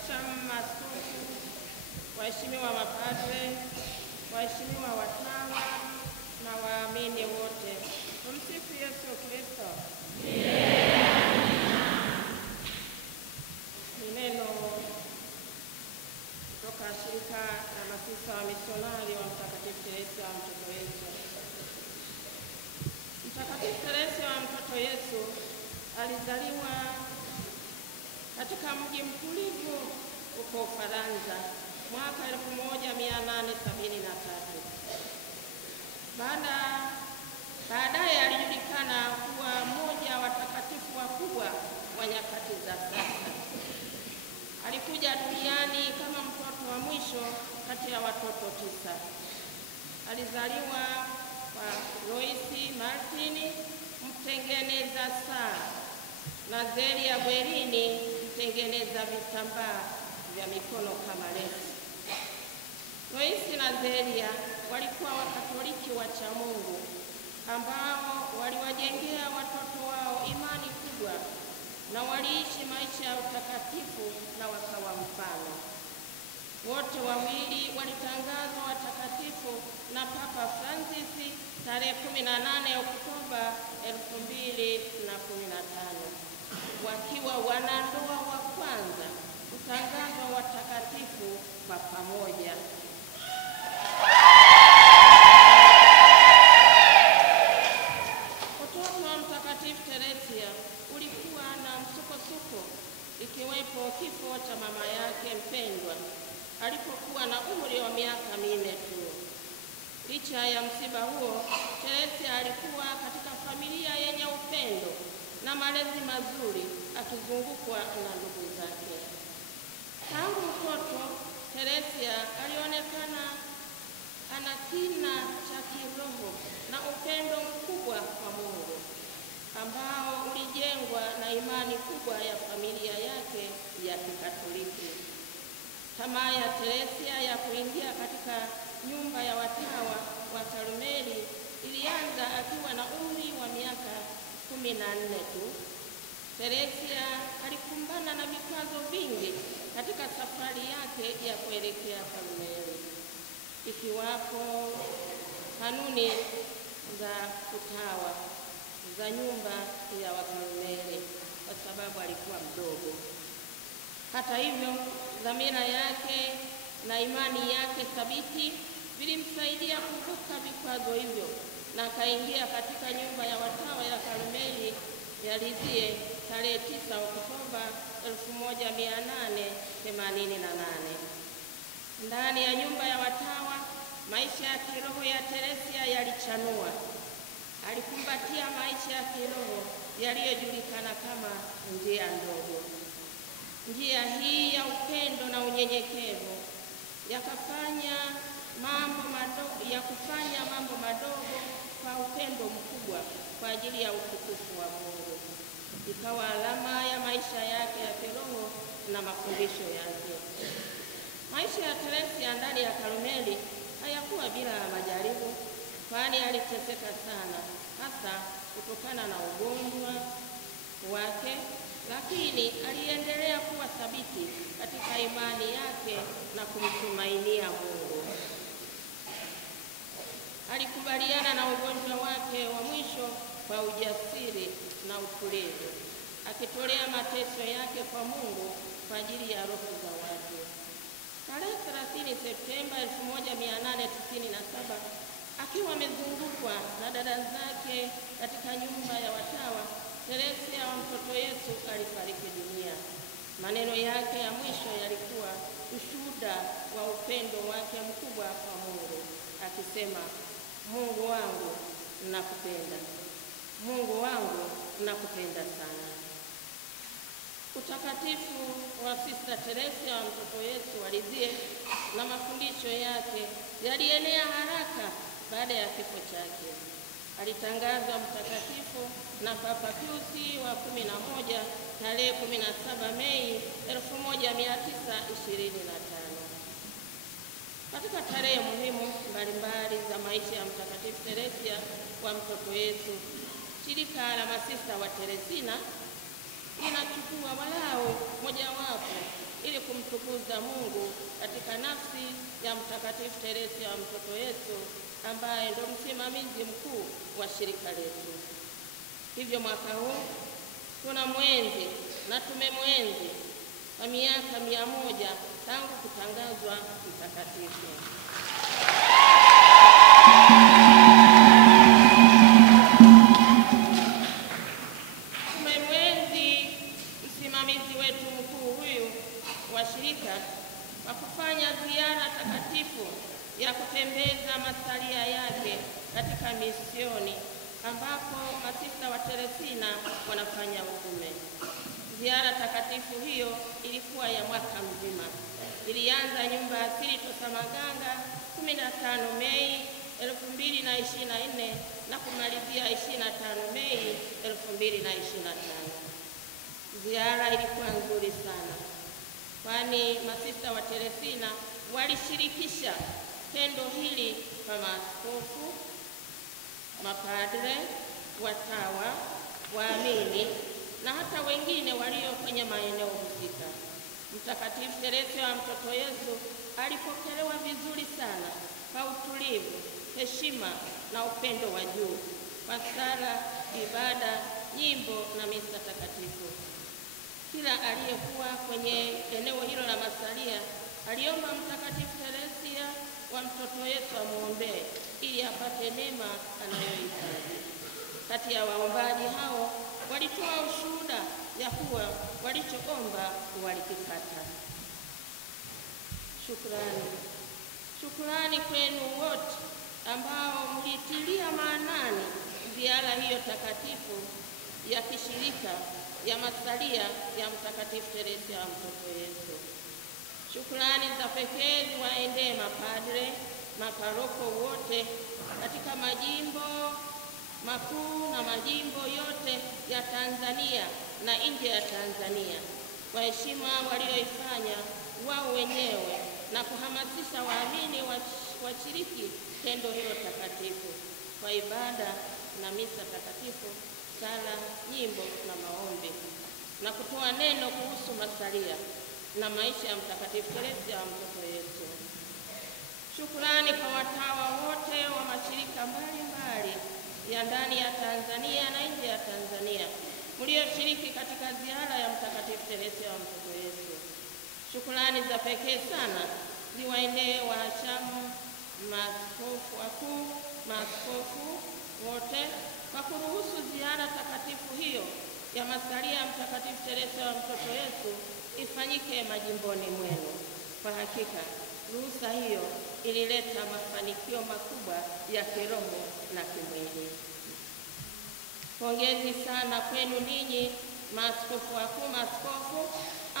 mashamba askofu, waheshimiwa mapadre, waheshimiwa watawa na waamini wote. Tumsifu Yesu Kristo. Ni neno kutoka shirika la masista wa misionari wa Mtakatifu Teresa wa Mtoto Yesu. Mtakatifu Teresa wa Mtoto Yesu alizaliwa katika mji mtulivu huko Ufaransa mwaka 1873. Baadaye alijulikana kuwa mmoja wa watakatifu wakubwa wa nyakati za sasa. Alikuja duniani kama mtoto wa mwisho kati ya watoto 9. Alizaliwa kwa Loisi Martini, mtengeneza saa, na Zelia Guerini, mtengeneza vitambaa vya mikono kama leso. Loisi na Zelia walikuwa Wakatoliki wacha Mungu ambao waliwajengea watoto wao imani kubwa na waliishi maisha ya utakatifu na wakawa mfano. Wote wawili walitangazwa watakatifu na Papa Francis tarehe 18 Oktoba 2015, wakiwa wanandoa wa kwanza kutangazwa watakatifu kwa pamoja. Utoto wa Mtakatifu Teresa ulikuwa na msukosuko, ikiwepo kifo cha mama yake mpendwa alipokuwa na umri wa miaka 4 tu. Licha ya msiba huo, Teresa alikuwa katika familia yenye upendo na malezi mazuri, akizungukwa na ndugu zake. Tangu mtoto, Teresa alionekana ana kina cha kiroho na upendo mkubwa kwa Mungu ambao ulijengwa na imani kubwa ya familia yake ya Kikatoliki. Tamaa ya Teresa ya kuingia katika nyumba ya watawa wa Karmeli ilianza akiwa na umri wa miaka 14 tu. Teresa alikumbana na vikwazo vingi katika safari yake ya kuelekea Karmeli, ikiwapo kanuni za kutawa za nyumba ya Wakarmeli kwa sababu alikuwa mdogo. Hata hivyo, dhamira yake na imani yake thabiti vilimsaidia kuvuka vikwazo hivyo na akaingia katika nyumba ya watawa ya Karmeli ya Lisieux tarehe 9 Oktoba 1888. Ndani ya nyumba ya watawa, maisha ya kiroho ya Teresa yalichanua. Alikumbatia maisha ya kiroho yaliyojulikana kama njia ndogo. Njia hii ya upendo na unyenyekevu ya kufanya mambo madogo kwa upendo mkubwa kwa ajili ya utukufu wa Mungu ikawa alama ya maisha yake ya kiroho na mafundisho yake. Maisha ya Teresa ndani ya Karmeli hayakuwa bila majaribu, kwani aliteseka sana, hasa kutokana na ugonjwa wake, lakini aliendelea kuwa thabiti katika imani yake na kumtumainia Mungu. Alikubaliana na ugonjwa wake wa mwisho kwa ujasiri na utulivu, akitolea mateso yake kwa Mungu kwa ajili ya roho za watu. Tarehe 30 Septemba 1897, akiwa amezungukwa na dada zake katika nyumba ya watawa, Teresa wa Mtoto Yesu alifariki dunia. Maneno yake ya mwisho yalikuwa ushuhuda wa upendo wake mkubwa kwa Mungu, akisema, Mungu wangu nakupenda, Mungu wangu nakupenda sana. Utakatifu wa Sista Teresa wa Mtoto Yesu wa Lisieux na mafundisho yake yalienea haraka baada ya kifo chake. Alitangazwa mtakatifu na Papa Pius wa 11 tarehe 17 Mei 1925. Katika tarehe muhimu mbalimbali za maisha ya Mtakatifu Teresa wa Mtoto Yesu, shirika la masista wa Teresina linachukua walau mojawapo ili kumtukuza Mungu katika nafsi ya Mtakatifu Teresia wa Mtoto Yesu, ambaye ndo msimamizi mkuu wa shirika letu. Hivyo mwaka huu tunamwenzi na tumemwenzi kwa miaka 100 tangu kutangazwa mtakatifu. Tumemwenzi msimamizi wetu mkuu huyu wa shirika kwa kufanya ziara takatifu ya kutembeza masalia yake katika misioni ambapo masista wa Teresina wanafanya utume. Ziara takatifu hiyo ilikuwa ya mwaka mzima. Ilianza nyumba asili Tosamaganga 15 Mei 2024 na kumalizia 25 Mei 2025. Ziara ilikuwa nzuri sana, kwani masista wa Teresina walishirikisha tendo hili kwa maaskofu, mapadre, watawa, waamini na hata wengine walio kwenye maeneo husika. Mtakatifu Teresia wa Mtoto Yesu alipokelewa vizuri sana kwa utulivu, heshima na upendo wa juu, kwa sala, ibada, nyimbo na misa takatifu. Kila aliyekuwa kwenye eneo hilo la masalia aliomba Mtakatifu Teresia wa Mtoto Yesu amuombee ili apate neema anayohitaji. Kati ya waombaji hao walitoa ushuhuda ya kuwa walichoomba walikipata. Shukrani kwenu wote ambao mlitilia maanani ziara hiyo takatifu ya kishirika ya masalia ya Mtakatifu Teresia wa Mtoto Yesu. Shukrani za pekee ziwaendee mapadre, maparoko wote katika majimbo makuu na majimbo yote ya Tanzania na nje ya Tanzania kwa heshima walioifanya wao wenyewe na kuhamasisha waamini washiriki tendo hilo takatifu kwa ibada na misa takatifu, sala, nyimbo na maombi, na kutoa neno kuhusu masalia na maisha ya Mtakatifu Teresia wa Mtoto Yesu. Shukrani kwa watawa wote wa mashirika mbalimbali ya ndani ya Tanzania na nje ya Tanzania mlioshiriki katika ziara ya Mtakatifu Teresia wa Mtoto Yesu. Shukrani za pekee sana ziwaendee wahashamu, maaskofu wakuu, maaskofu wote kwa kuruhusu ziara takatifu hiyo ya masalia ya Mtakatifu Teresia wa Mtoto Yesu ifanyike majimboni mwenu. Kwa hakika ruhusa hiyo ilileta mafanikio makubwa ya kiroho na kimwili. Pongezi sana kwenu ninyi maaskofu wakuu, maaskofu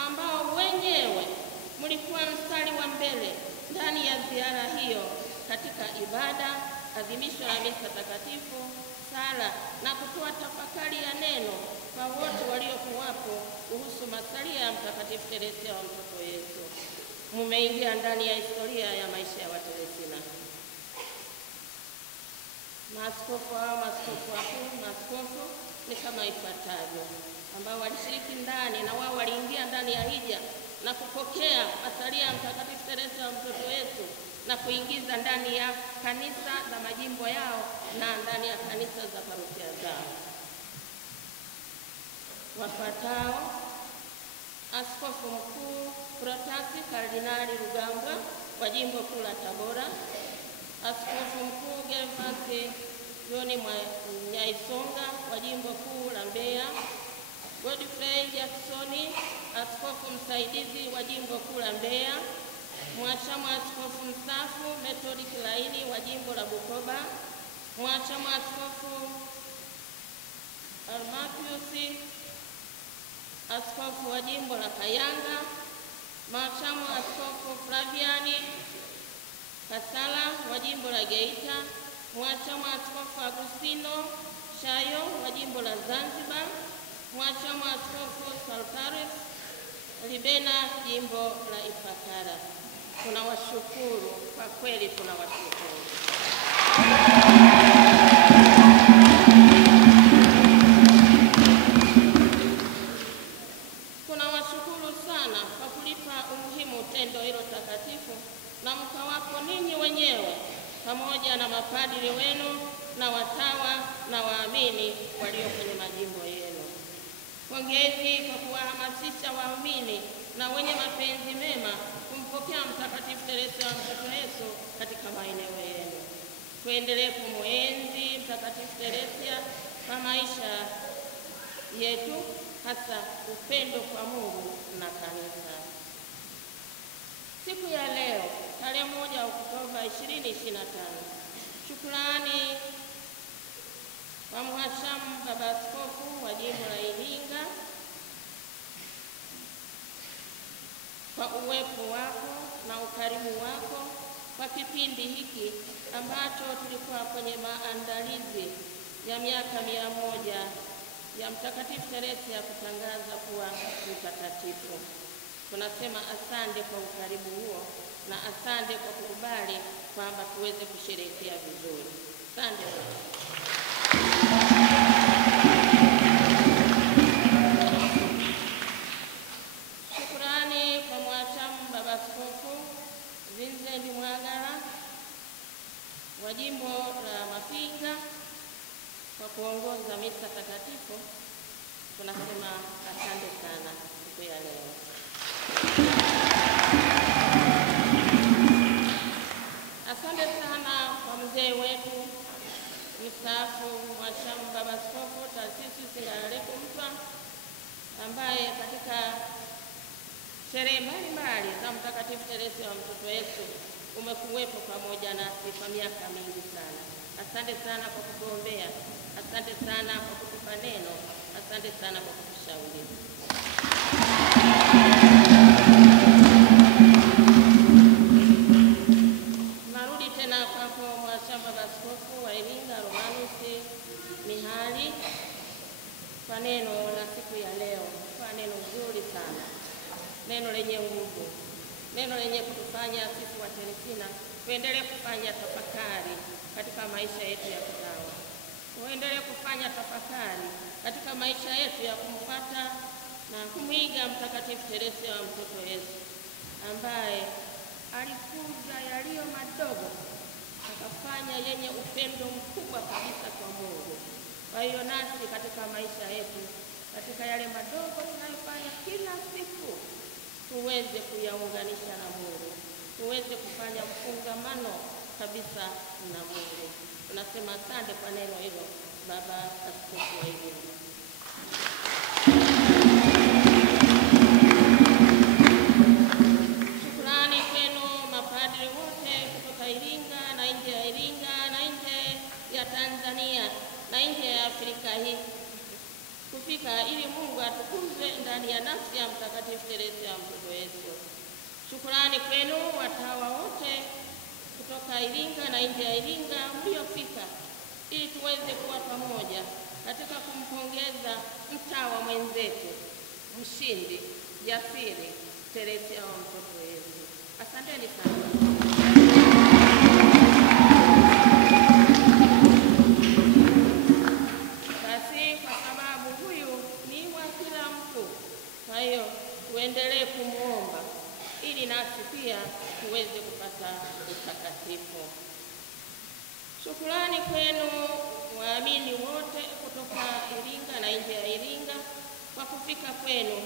ambao wenyewe mlikuwa mstari wa mbele ndani ya ziara hiyo katika ibada, adhimisho la misa takatifu, sala na kutoa tafakari ya neno kwa wote waliokuwapo kuhusu masalia ya Mtakatifu Teresia wa Mtoto Yesu. Mumeingia ndani ya historia ya maisha ya Wateresina. Maaskofu hao, maaskofu wakuu, maaskofu ni kama ifuatavyo, ambao walishiriki ndani na wao waliingia ndani ya hija na kupokea masalia ya Mtakatifu Teresia wa Mtoto Yesu na kuingiza ndani ya kanisa za majimbo yao na ndani ya kanisa za parokia zao. Wafuatao: Askofu Mkuu Protasi Kardinali Rugambwa wa Jimbo Kuu la Tabora, Askofu Mkuu Gervasi John Nyaisonga wa Jimbo Kuu la Mbeya, Godfrey Jackson, Askofu Msaidizi wa Jimbo Kuu la Mbeya, Mhashamu Askofu Mstaafu Methodi Kilaini wa Jimbo la Bukoba, Mhashamu Askofu Almapius, Askofu wa Jimbo la Kayanga, Mhashamu Askofu Flaviani Kasala wa Jimbo la Geita, Mhashamu Askofu Agustino Shayo wa Jimbo la Zanzibar, Mhashamu Askofu Saltaris Libena Jimbo la Ifakara. Tunawashukuru, kwa kweli tunawashukuru. Tunawashukuru sana kwa kulipa umuhimu tendo hilo takatifu na mkawapo ninyi wenyewe pamoja na mapadri wenu na watawa na waamini walio kwenye majimbo yenu. Pongezi kwa kuwahamasisha waumini na wenye mapenzi mema kumpokea Mtakatifu Teresia wa Mtoto Yesu katika maeneo yenu. Tuendelee kumwenzi Mtakatifu Teresia kwa maisha yetu, hasa upendo kwa Mungu na kanisa. Siku ya leo tarehe 1 Oktoba 2025, shukrani kwa Mhashamu Baba Askofu wa Jimbo la Iringa kwa uwepo wako na ukarimu wako kwa kipindi hiki ambacho tulikuwa kwenye maandalizi ya miaka 100 ya Mtakatifu Teresia kutangaza kuwa mtakatifu. Tunasema asante kwa ukaribu huo na asante kwa kukubali kwamba tuweze kusherehekea vizuri. Asante. Shukrani kwa Mhashamu Baba Askofu Vincent Mwagara wa Jimbo la Mafinga kwa kuongoza misa takatifu. Tunasema asante sana siku ya leo. Asante sana kwa mzee wetu mstaafu Mhashamu Baba Askofu Taasisi Singalaleku Mtwa, ambaye katika sherehe mbalimbali za Mtakatifu Teresia wa Mtoto Yesu umekuwepo pamoja nasi kwa miaka mingi sana. Asante sana kwa kutuombea, asante sana kwa kutupa neno, asante sana kwa kutushauri. Narudi tena kwako Mhashamu Baba Askofu wa Iringa Romanus Mihali kwa neno la siku ya leo, kwa neno zuri sana, neno lenye nguvu, neno lenye kutufanya sisi wa Teresina tuendelee kufanya tafakari katika maisha yetu ya kitawa. Tuendelee kufanya tafakari katika maisha yetu ya kumfuata na kumwiga Mtakatifu Teresia wa Mtoto Yesu, ambaye alikuza yaliyo madogo akafanya yenye upendo mkubwa kabisa kwa Mungu. Kwa hiyo nasi katika maisha yetu, katika yale madogo tunayofanya kila siku, tuweze kuyaunganisha na Mungu, tuweze kufanya mfungamano kabisa na Mungu. Tunasema asante kwa neno hilo Baba Askofu wa Iringa. Shukrani kwenu mapadri wote kutoka Iringa na nje ya Iringa na nje ya Tanzania na nje ya Afrika hii kufika ili Mungu atukuzwe ndani ya nafsi ya Mtakatifu Teresia wa Mtoto Yesu. Shukrani kwenu watawa wote kutoka Iringa na nje ya Iringa mliofika ili tuweze kuwa pamoja katika kumpongeza mtawa mwenzetu mshindi jasiri Teresia wa Mtoto Yesu. Asanteni sana. Basi kwa sababu huyu ni wa kila mtu, kwa hiyo tuendelee kumuomba ili nasi pia tuweze kupata utakatifu. Shukrani kwenu waamini wote kutoka Iringa na nje ya Iringa kwa kufika kwenu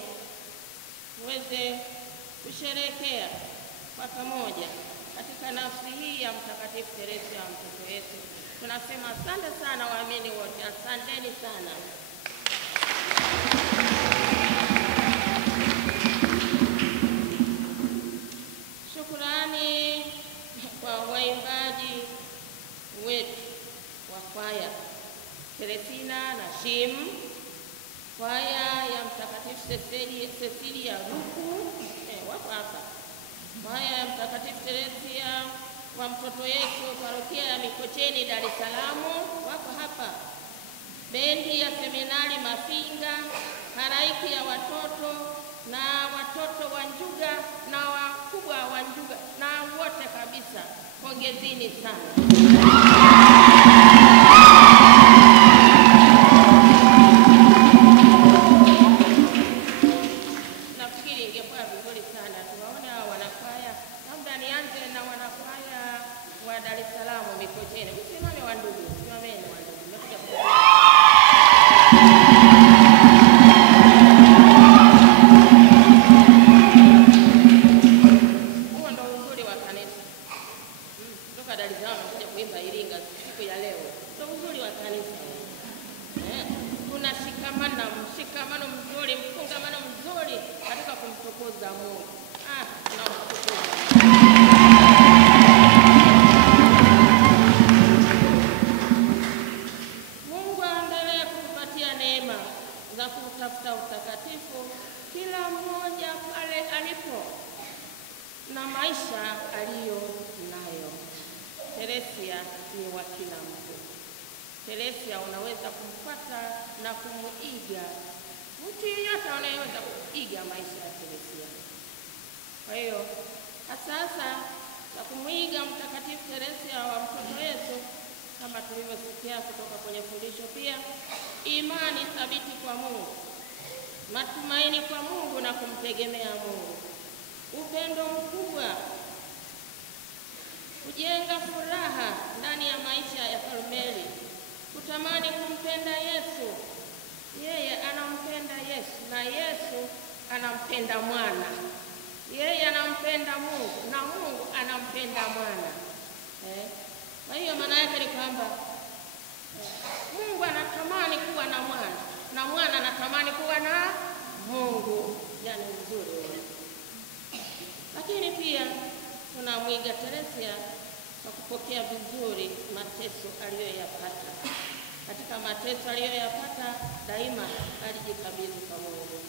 tuweze kusherehekea kwa pamoja katika nafsi hii ya Mtakatifu Teresia wa Mtoto Yesu. Tunasema asante sana waamini wote, asanteni sana. Shukrani kwa waimbaji wetu wa kwaya Teresina na Shim, kwaya ya Mtakatifu Cecilia Ruku, wako hapa, kwaya ya Mtakatifu Teresia wa Mtoto Yesu parokia ya Mikocheni Dar es Salaam, wako hapa, bendi ya seminari Mafinga, halaiki ya watoto na watoto wa Njuga na wakubwa wa Njuga na wote kabisa, pongezini sana. Nafikiri ingekuwa vizuri sana tuwaone hao wanakwaya Mikocheni. Msimame wa ndugu, simameni wa ndugu. Huo ndio uzuri wa kanisa. Kutoka Dar es Salaam kuja kuimba Iringa siku ya leo. Ndio uzuri wa kanisa. Tunashikamana, mshikamano mzuri, mfungamano mzuri katika kumtukuza Mungu. Tunamtukuza. Mungu aendelee kutupatia neema za kutafuta utakatifu kila mmoja pale alipo na maisha aliyo nayo. Teresia ni wa kila mtu. Teresia unaweza kumfuata na kumuiga. Mtu yeyote anayeweza kuiga maisha ya Teresia. Kwa hiyo sasa na kumuiga Mtakatifu Teresia wa mtoto Yesu, kama tulivyosikia kutoka kwenye fundisho pia, imani thabiti kwa Mungu, matumaini kwa Mungu na kumtegemea Mungu, upendo mkubwa, kujenga furaha ndani ya maisha ya Karmeli, kutamani kumpenda Yesu. Yeye anampenda Yesu na Yesu anampenda mwana. Yeye anampenda Mungu na Mungu anampenda mwana. Kwa hiyo maana yake ni kwamba Mungu anatamani kuwa na mwana na mwana anatamani kuwa na Mungu. Yaani nzuri. Lakini pia tunamwiga Teresia kwa kupokea vizuri mateso aliyoyapata. Katika mateso aliyoyapata daima alijikabidhi kwa Mungu.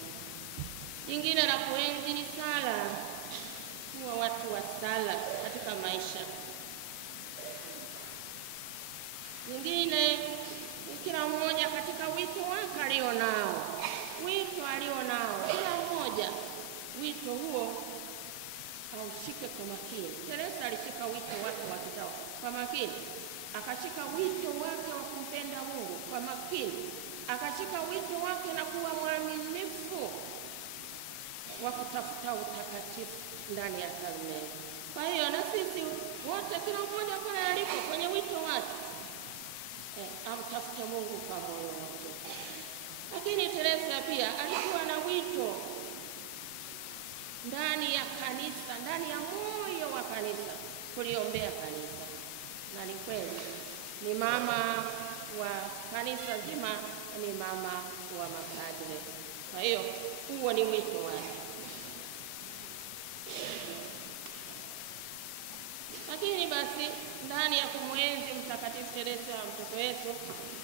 Jingine la kuenzi ni sala, kuwa watu wa sala katika maisha. Jingine ni kila mmoja katika wito wake alionao. Wito alionao, kila mmoja wito huo aushike kwa makini. Teresia alishika wito wake wa kitawa kwa makini. Akashika wito wake wa kumpenda Mungu kwa makini. Akashika wito wake na kuwa mwaminifu wa kutafuta utakatifu ndani ya Karmeli. Kwa hiyo na sisi wote kila mmoja pale alipo kwenye wito wake amtafute Mungu kwa moyo wake. Lakini Teresia pia alikuwa na wito ndani ya kanisa, ndani ya moyo wa kanisa, kuliombea kanisa. Na ni kweli ni mama wa kanisa zima, ni mama wa mapadre. Kwa hiyo huo ni wito wake. Lakini basi ndani ya kumwenzi Mtakatifu Teresia wa mtoto Yesu,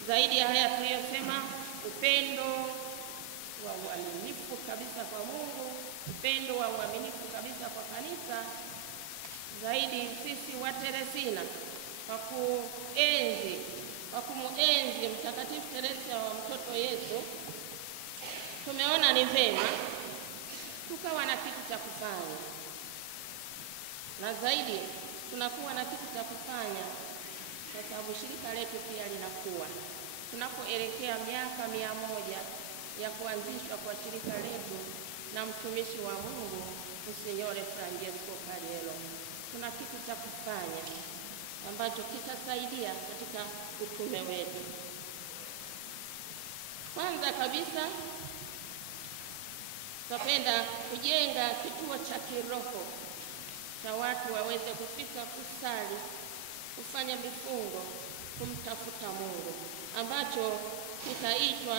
zaidi ya haya tuliyosema, upendo wa uaminifu kabisa kwa Mungu, upendo wa uaminifu kabisa kwa kanisa, zaidi sisi wa Teresina kwa kumuenzi Mtakatifu Teresia wa mtoto Yesu, tumeona ni vema tukawa na kitu cha kufanya. Na zaidi tunakuwa na kitu cha kufanya kwa sababu shirika letu pia linakuwa. Tunapoelekea miaka 100 ya kuanzishwa kwa shirika letu na mtumishi wa Mungu Monsignore Francesco Cariello, tuna kitu cha kufanya ambacho kitasaidia katika utume wetu. Kwanza kabisa tunapenda kujenga kituo cha kiroho cha watu waweze kufika kusali, kufanya mifungo, kumtafuta Mungu, ambacho kitaitwa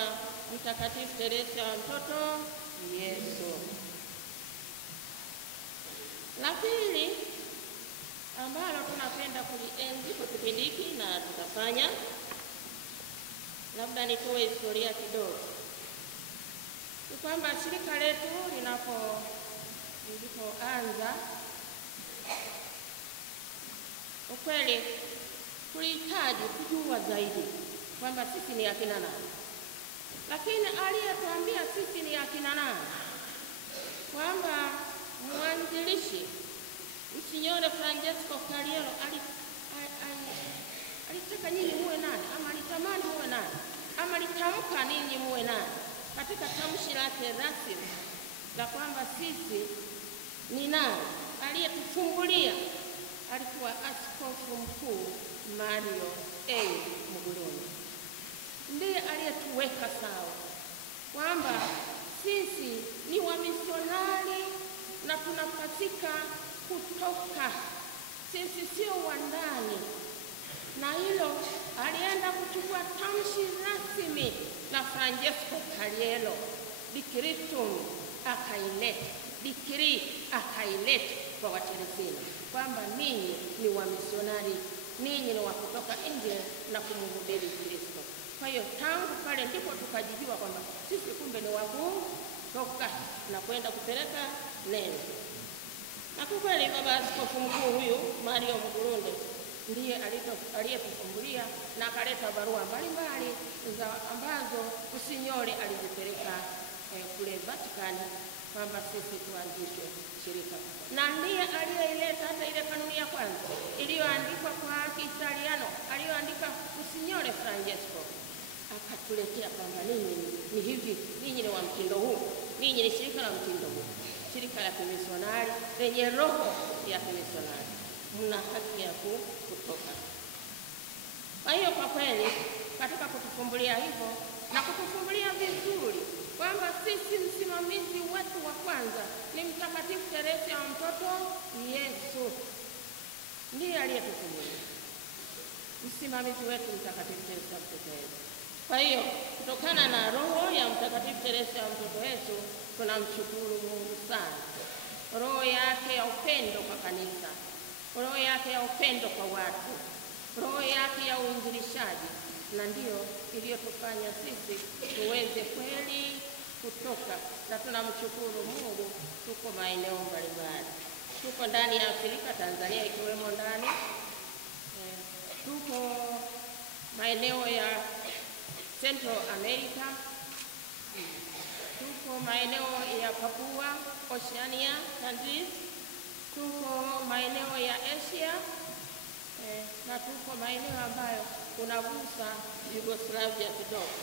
Mtakatifu Teresia wa mtoto Yesu. La pili ambalo tunapenda kulienzi kwa kipindi hiki na tutafanya, labda nitoe historia kidogo. Ni kwamba shirika letu lilipoanza, ukweli tulihitaji kujua zaidi kwamba sisi ni akina nani. Lakini aliyetuambia sisi ni akina nani, kwamba mwanzilishi Monsignore Francesco Cariello alitaka nyinyi muwe nani, ama alitamani muwe nani, ama alitamka ninyi muwe nani katika tamshi lake rasmi la kwamba sisi ni nani. Aliyetufungulia, alikuwa Askofu Mkuu Mario A. Mugulunde. Ndiye aliyetuweka sawa kwamba sisi ni wamisionari na tunapasika kutoka, sisi sio wa ndani. Na hilo alienda kuchukua tamshi rasmi la Francesco Caliero, Decretum akaileta, dikiri akaileta kwa Wateresina kwamba ninyi ni wamisionari, ninyi ni wa kutoka nje na kumhubiri Kristo. Kwa hiyo tangu pale ndipo tukajijua kwamba sisi kumbe ni wa kutoka na kwenda kupeleka neno. Na kwa kweli baba askofu mkuu huyu Mario Mugulunde ndiye aliyetufungulia na akaleta barua mbalimbali ambazo Usinyore alizipeleka kule Vatican kwamba sisi tuanzishe shirika. Na ndiye aliyeileta hata ile kanuni ya kwanza iliyoandikwa kwa Kiitaliano, aliyoandika Usinyore Francesco, akatuletea kwamba ninyi ni hivi, ninyi ni wa mtindo huu, ninyi ni shirika la mtindo huu, shirika la kimisionari lenye roho ya kimisionari, mna haki ya kutoka. Kwa hiyo kwa kweli katika kutufumbulia hivyo na kutufumbulia vizuri kwamba sisi msimamizi wetu wa kwanza ni Mtakatifu Teresia wa Mtoto Yesu, ndiye aliyetufumbulia msimamizi wetu Mtakatifu Teresia wa Mtoto Yesu. Kwa hiyo kutokana na roho ya Mtakatifu Teresia wa Mtoto Yesu tunamshukuru Mungu sana, roho yake ya upendo kwa kanisa, roho yake ya upendo kwa watu, roho yake ya uinjilishaji, na ndiyo iliyotufanya sisi tuweze kweli kutoka. Na tunamshukuru Mungu, tuko maeneo mbalimbali, tuko ndani ya Afrika, Tanzania ikiwemo ndani, tuko maeneo ya Central America, tuko maeneo ya Papua, Oceania countries, tuko maeneo ya Asia, na tuko maeneo ambayo unagusa Yugoslavia kidogo,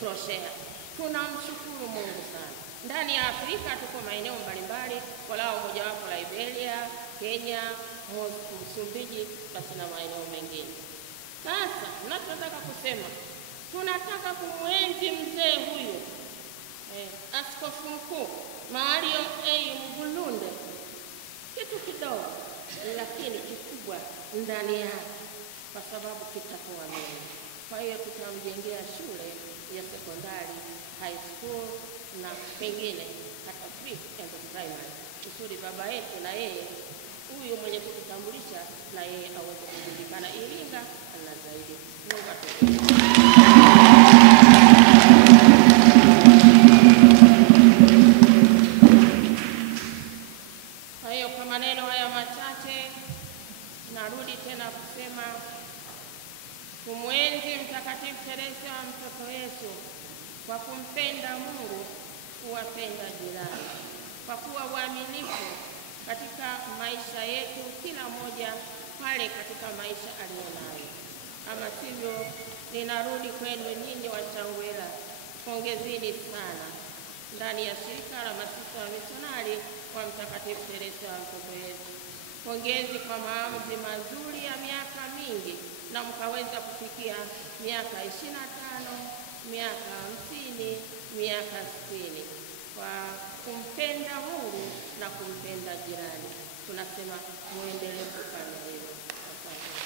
Croatia. Tunamshukuru Mungu sana. Ndani ya Afrika tuko maeneo mbalimbali, walao mojawapo Liberia, Kenya, Msumbiji, basi na maeneo mengine. Sasa tunataka kusema, tunataka kumwenzi mzee huyu Askofu Mkuu Mario A. Mugulunde, kitu kidogo lakini kikubwa ndani yake, kwa sababu kitatoa mengi. Kwa hiyo tutamjengea shule ya sekondari, high school na pengine hata free and primary, kusudi baba yetu na yeye huyu mwenye kututambulisha na yeye aweze kujulikana Iringa na zaidi. Mungu atubariki. Kwa hiyo kwa maneno haya machache narudi tena kusema kumwenzi Mtakatifu Teresia wa Mtoto Yesu kwa kumpenda Mungu, kuwapenda jirani, kwa kuwa waaminifu katika maisha yetu kila moja pale katika maisha aliyonayo. Kama sivyo, ninarudi kwenu nyinyi Wachangwela, pongezini sana ndani ya shirika la masista wa misionari wa Mtakatifu Teresia wa Mtoto Yesu. Pongezi kwa maamuzi mazuri ya miaka mingi, na mkaweza kufikia miaka 25, miaka 50, miaka 60 kwa kumpenda Mungu na kumpenda jirani. Tunasema muendelee kufanya hivyo. Asante.